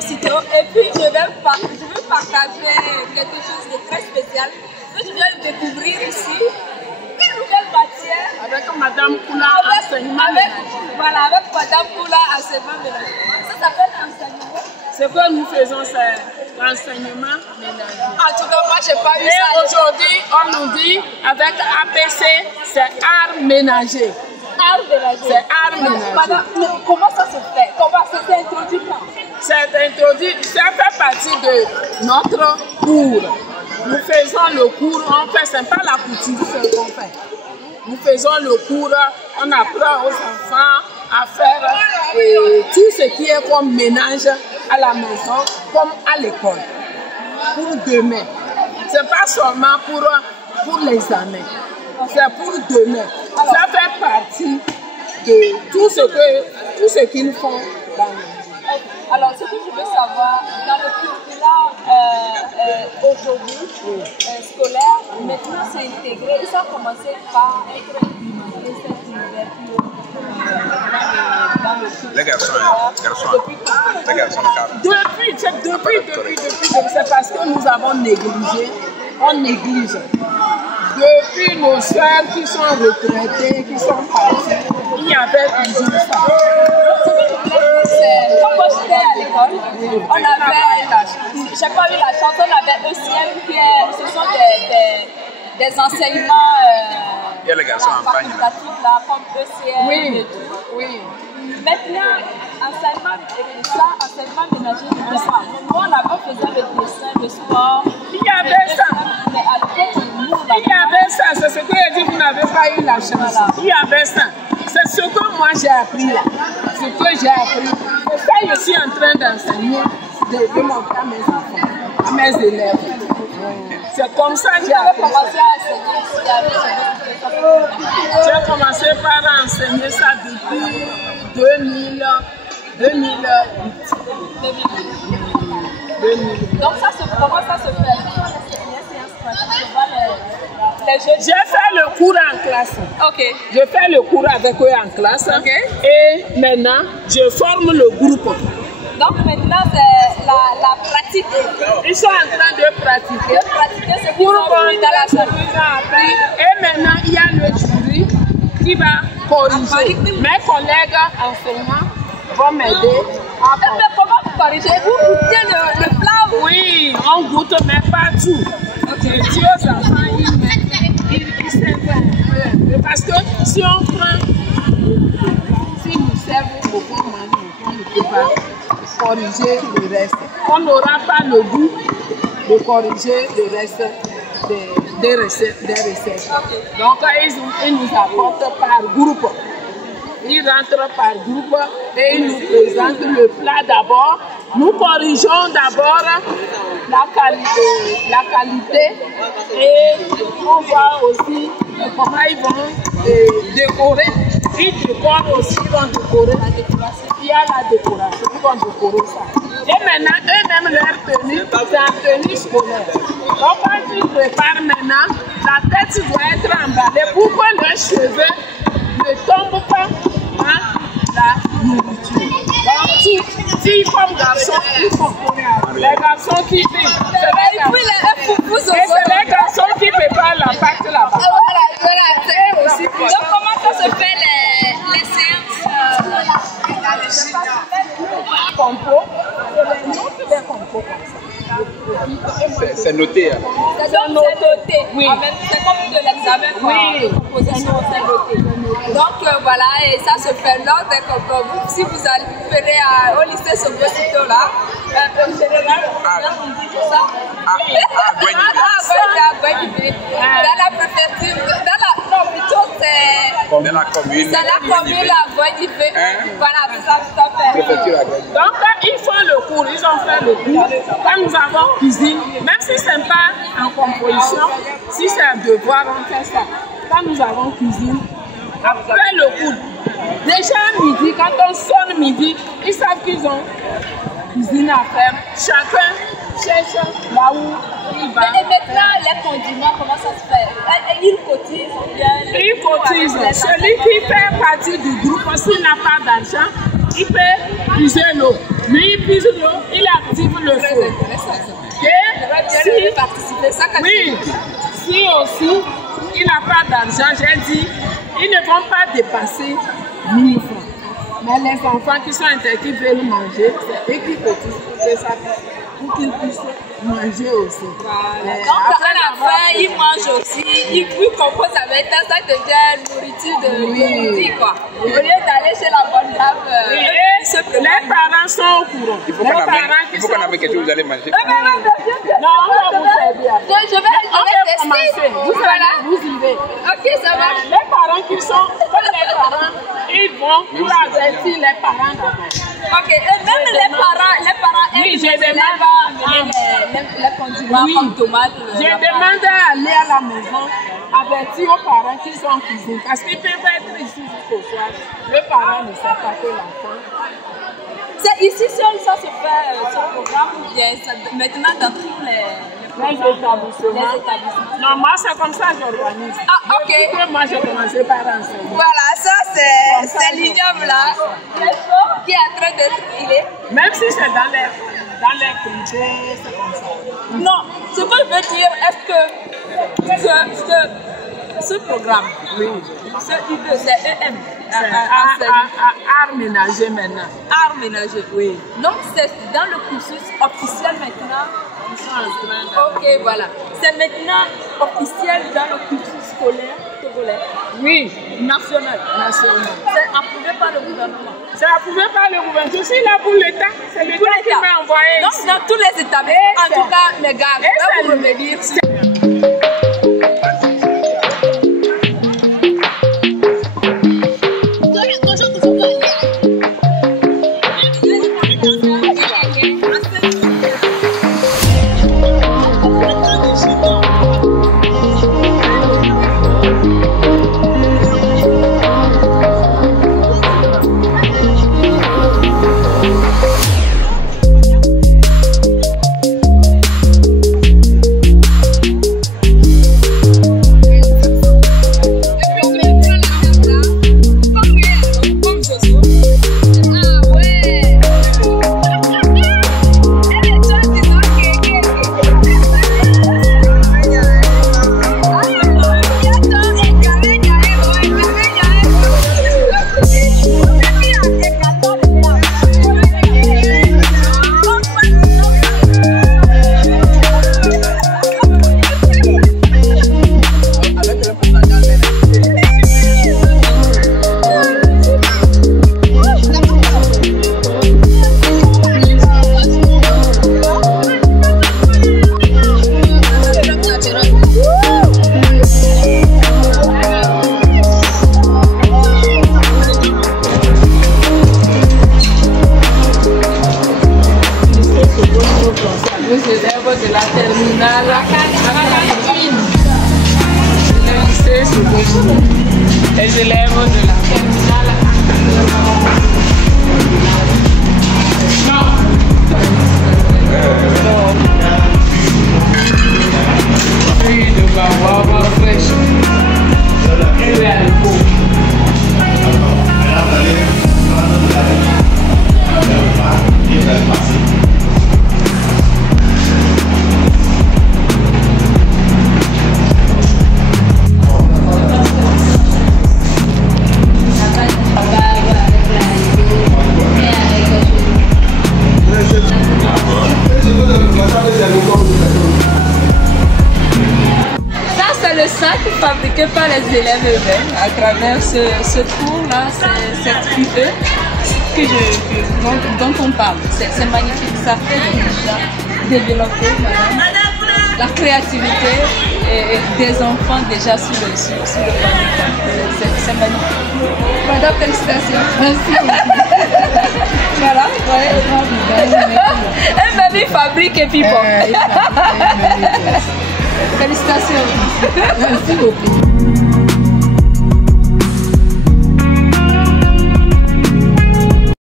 aussitôt. Et puis, je vais partager quelque chose de très spécial que je viens de découvrir ici. Une nouvelle matière. Avec Madame Poula, enseignement. Voilà, avec Madame Poula, enseignement ménager. Ça s'appelle enseignement. Ce que nous faisons, c'est l'enseignement ménager. En tout cas, moi, je n'ai pas eu ça. Et aujourd'hui, on nous dit, avec APC, c'est art ménager. Art ménager. C'est art ménager. Madame, comment ça se fait? Comment ça s'est introduit quand? C'est introduit, ça fait partie de notre cours. Nous faisons le cours, on fait, c'est pas la couture qu'on fait. Nous faisons le cours, on apprend aux enfants à faire tout ce qui est comme ménage à la maison, comme à l'école, pour demain. C'est pas seulement pour l'examen, c'est pour demain. Ça fait partie de tout ce qu'ils font dans le monde. Alors, ce que je veux savoir, dans le curriculum aujourd'hui scolaire, maintenant c'est intégré. Ils ont commencé par être intégrés cet univers dans le curriculum. Les garçons, Depuis, c'est parce que nous avons négligé, on néglige. Depuis nos soeurs qui sont retraitées, qui sont parties, il y avait toujours ça. Quand moi j'étais à l'école, on avait, j'ai pas eu la chance, on avait ECM qui est, ce sont des enseignements il y a les garçons en pagne là, comme ECM et tout. Oui. Maintenant, enseignement ménager, moi là-bas faisait le dessin, le sport. Il y avait ça. Mais à l'époque, il y avait ça, c'est ce que j'ai dit, vous n'avez pas eu la chance. Voilà. Il y avait ça. C'est ce que moi j'ai appris là. Ce que j'ai appris. C'est ça que je suis en train d'enseigner, de montrer à mes enfants, à mes élèves. C'est comme ça que j'ai appris. J'ai commencé par enseigner ça depuis 2008. Donc comment ça se fait? J'ai fait le cours en classe. Ok. Je fais le cours avec eux en classe. Ok. Et maintenant, je forme le groupe. Donc maintenant, c'est la pratique. Ils sont en train de pratiquer. De pratiquer ce qu'ils ont appris dans la salle. Et maintenant, il y a le jury qui va corriger. Mes collègues enseignants vont m'aider à corriger. Mais comment vous corrigez? Vous goûtez le plat? Oui, on goûte, mais pas tout. Je dis aux enfants, ils servent un peu. Parce que si on prend, si nous servons beaucoup, on ne peut pas corriger le reste. On n'aura pas le goût de corriger le reste des recettes. Donc, ils nous apportent par groupe. Ils rentrent par groupe et ils nous présentent le plat d'abord. Nous corrigeons d'abord la qualité et on voit aussi comment ils vont décorer. Ils décorent aussi, ils vont décorer la décoration. Il y a la décoration, ils vont décorer ça. Et maintenant, eux-mêmes, leur tenue, c'est en tenue scolaire. Donc, quand ils préparent maintenant, la tête doit être emballée pour que leurs cheveux ne tombent pas dans la nourriture. Donc, si comme garçons, ils sont les garçons qui vivent, c'est les garçons qui préparent la pâte là-bas. Voilà, c'est aussi. Donc, comment ça se fait les séances? Compos, des compos comme ça. c'est noté. C'est noté. Oui. C'est comme de l'examen. Oui. Composition, c'est noté. Donc voilà, et ça se fait lors des concours. Si vous allez au lycée Soviétique là, en général, on dit ça. Dans la préfecture, non, plutôt c'est dans la commune. C'est la commune à Guadeloupe. Voilà, c'est ça, tout à fait. Donc, ils font le cours, ils ont fait le cours. Quand nous avons cuisine, même si ce n'est pas en composition, si c'est un devoir, on fait ça. Quand nous avons cuisine, après le cours, déjà midi, quand on sonne midi, ils savent qu'ils ont cuisine à faire. Chacun cherche là où il va. Et maintenant, les condiments, comment ça se fait? Ils cotisent bien. Ils cotisent. Celui qui fait partie du groupe, s'il n'a pas d'argent, il peut puiser l'eau. Lui, il puise l'eau, il active le feu. Oui, si aussi il n'a pas d'argent, j'ai dit, ils ne vont pas dépasser 1000 francs. Mais les enfants qui sont interdits veulent manger, c'est eux qui cotisent pour qu'ils puissent manger aussi. Voilà. Donc à la fin, ils mangent aussi, ils composent avec ça, ça devient nourriture de midi quoi. Au lieu d'aller chez la bonne dame, les parents sont au courant. Il faut qu'on amène quelque chose, vous allez manger. Non, on va vous servir. Je vais tester. Vous y allez. Ok, ça marche. Les parents qui sont comme les parents, ils vont pour avertir les parents d'abord. Ok, et même les parents, oui, je demande les condiments comme tomates. Je demande à aller à la maison, avertir aux parents qui sont en cuisine, parce qu'ils peuvent être ici jusqu'au soir. Le parent ne sait pas que l'enfant. C'est ici seul ça se fait, ce programme, ou bien maintenant dans tous les établissements. Non, moi c'est comme ça que j'organise. Ah, ok. Moi j'ai commencé par enseigner. Voilà, ça c'est l'ignoble là, qui est en train d'être filé. Même si c'est dans les privés, c'est comme ça. Non, ce que je veux dire, est-ce que ce programme, oui, ce I2, c'est EM. Art ménager maintenant. Art ménager, oui. Donc c'est dans le cursus officiel maintenant. Ok, voilà. C'est maintenant officiel dans le cursus scolaire togolais. Oui. National. C'est approuvé par le gouvernement. C'est approuvé par le gouvernement. Je suis là pour l'État. C'est l'État qui m'a envoyé. Donc dans tous les établissements, en tout cas, mes gars, je vais vous revenir. De la terminale à la cantine. Le lycée, c'est les élèves de la terminale à Fruits de baobab fraîche. Et à l'époque. Fabriqué par les élèves eux-mêmes à travers ce cours-là, cette QE dont on parle. C'est magnifique, ça fait déjà développer la créativité des enfants déjà sur le plan. C'est magnifique. Madame, félicitations. Merci. Voilà, un bébé fabrique et puis bon. Félicitations. Merci beaucoup.